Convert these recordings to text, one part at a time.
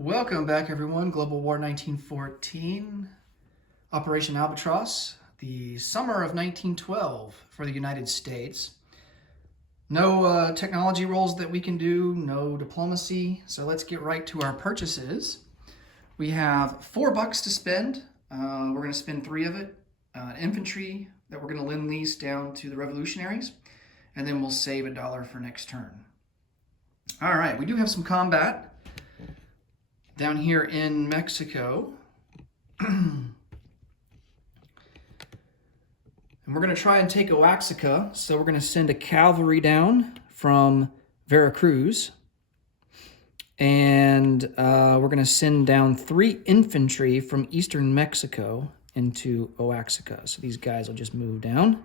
Welcome back, everyone. Global War 1914, Operation Albatross, the summer of 1912 for the United States. No technology rolls that we can do, no diplomacy, so let's get right to our purchases. We have $4 to spend. We're going to spend 3 of it. Infantry that we're going to lend lease down to the revolutionaries, and then we'll save $1 for next turn. All right, we do have some combat down here in Mexico. And we're going to try and take Oaxaca, so we're going to send a cavalry down from Veracruz. And we're going to send down 3 infantry from eastern Mexico into Oaxaca. So these guys will just move down.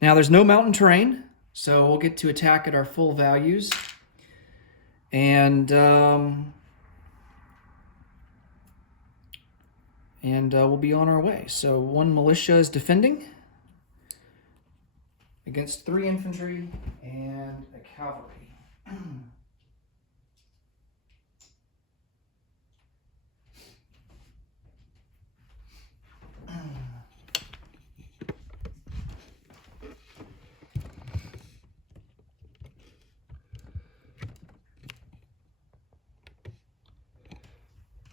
Now there's no mountain terrain, so we'll get to attack at our full values. And we'll be on our way. So 1 militia is defending against 3 infantry and a cavalry.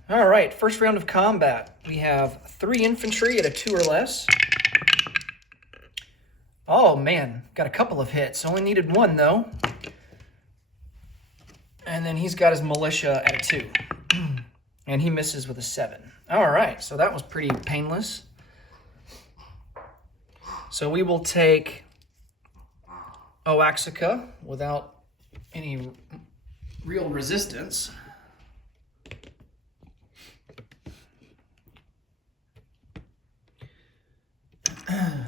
All right, first round of combat. We have 3 infantry at a 2 or less. Oh man, got a couple of hits. Only needed 1 though. And then he's got his militia at a 2. And he misses with a 7. All right, so that was pretty painless. So we will take Oaxaca without any real resistance. I'm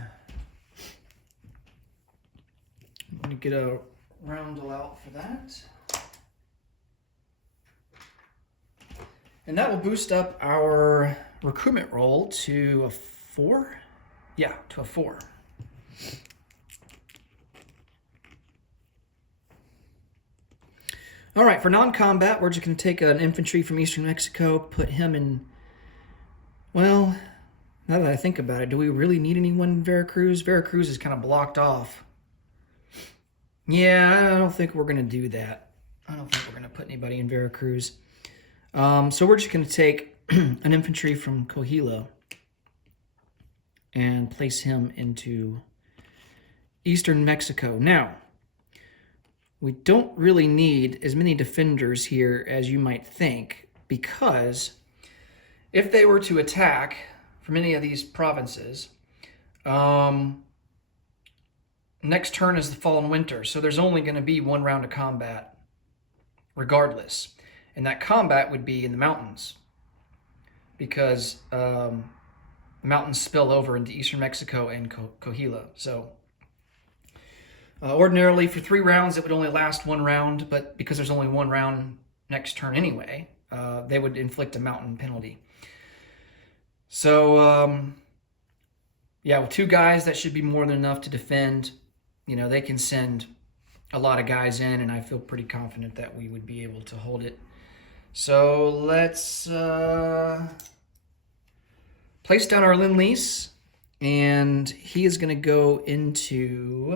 going to get a roundel out for that. And that will boost up our recruitment roll to a 4. Yeah, to a 4. All right, for non-combat, we're just going to take an infantry from eastern Mexico, put him in, well, now that I think about it, do we really need anyone in Veracruz? Veracruz is kind of blocked off. Yeah, I don't think we're going to do that. I don't think we're going to put anybody in Veracruz. So we're just going to take an infantry from Coahuila and place him into eastern Mexico. Now, we don't really need as many defenders here as you might think, because if they were to attack from any of these provinces, next turn is the fall and winter, so there's only going to be 1 round of combat regardless. And that combat would be in the mountains, because the mountains spill over into eastern Mexico and Coahuila. So ordinarily for 3 rounds, it would only last 1 round, but because there's only 1 round next turn anyway, they would inflict a mountain penalty. So, yeah, with 2 guys, that should be more than enough to defend. You know, they can send a lot of guys in, and I feel pretty confident that we would be able to hold it. So let's place down our lend lease, and he is going to go into...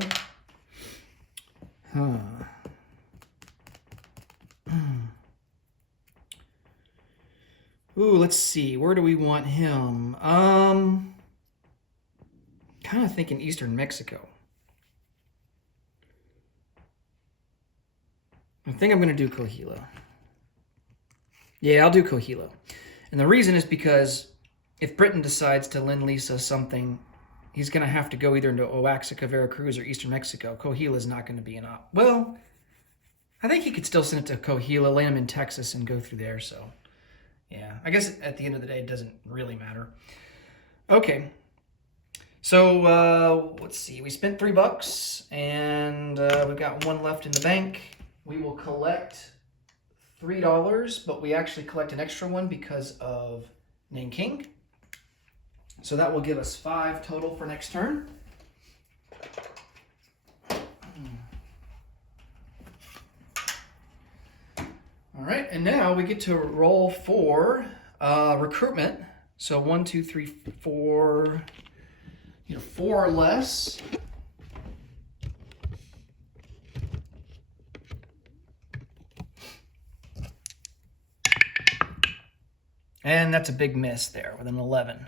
Ooh, let's see. Where do we want him? Kind of thinking eastern Mexico. I think I'm going to do Coahuila. Yeah, I'll do Coahuila. And the reason is because if Britain decides to lend lease us something, he's going to have to go either into Oaxaca, Veracruz, or eastern Mexico. Coahuila is not going to be an op. Well, I think he could still send it to Coahuila, land him in Texas, and go through there. So, yeah, I guess at the end of the day, it doesn't really matter. Okay. So, let's see. We spent $3, and we've got 1 left in the bank. We will collect $3, but we actually collect an extra 1 because of Nanking. So that will give us 5 total for next turn. All right, and now we get to roll for recruitment. So 1, 2, 3, 4, 4 or less. And that's a big miss there with an 11.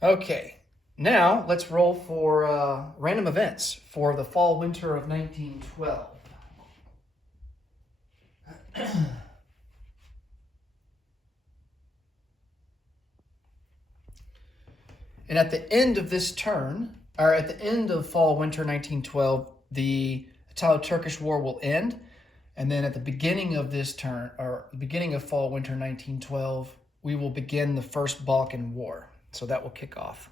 Okay, now let's roll for random events for the fall winter of 1912. And at the end of this turn, or at the end of fall winter 1912, the Italo-Turkish War will end. And then at the beginning of this turn, or the beginning of fall winter 1912, we will begin the First Balkan War. So that will kick off.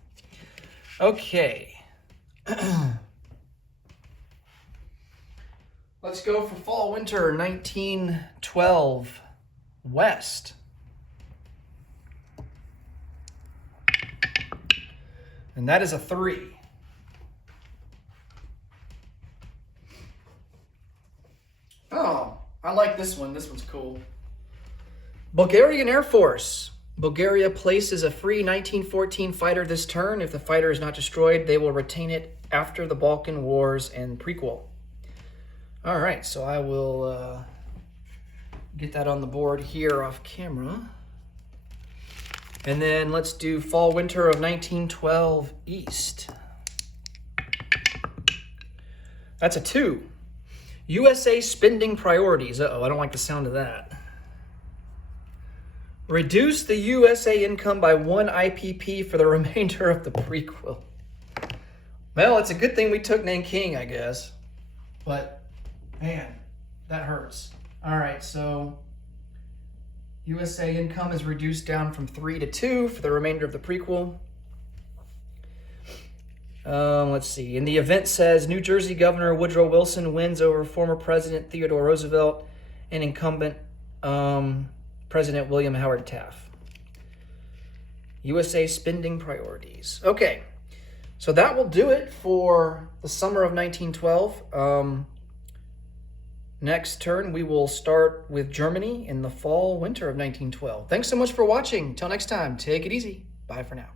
Okay. Let's go for fall winter 1912 West. And that is a 3. Oh, I like this one. This one's cool. Bulgarian Air Force. Bulgaria places a free 1914 fighter this turn. If the fighter is not destroyed, they will retain it after the Balkan Wars and prequel. All right, so I will get that on the board here off camera. And then let's do fall winter of 1912 East. That's a 2. USA spending priorities. Uh-oh, I don't like the sound of that. Reduce the USA income by 1 IPP for the remainder of the prequel. Well, it's a good thing we took Nanking, I guess. But, man, that hurts. All right, so USA income is reduced down from 3 to 2 for the remainder of the prequel. Let's see. And the event says New Jersey Governor Woodrow Wilson wins over former President Theodore Roosevelt and incumbent President William Howard Taft. USA spending priorities. Okay, so that will do it for the summer of 1912. Next turn, we will start with Germany in the fall winter of 1912. Thanks so much for watching. Till next time, take it easy. Bye for now.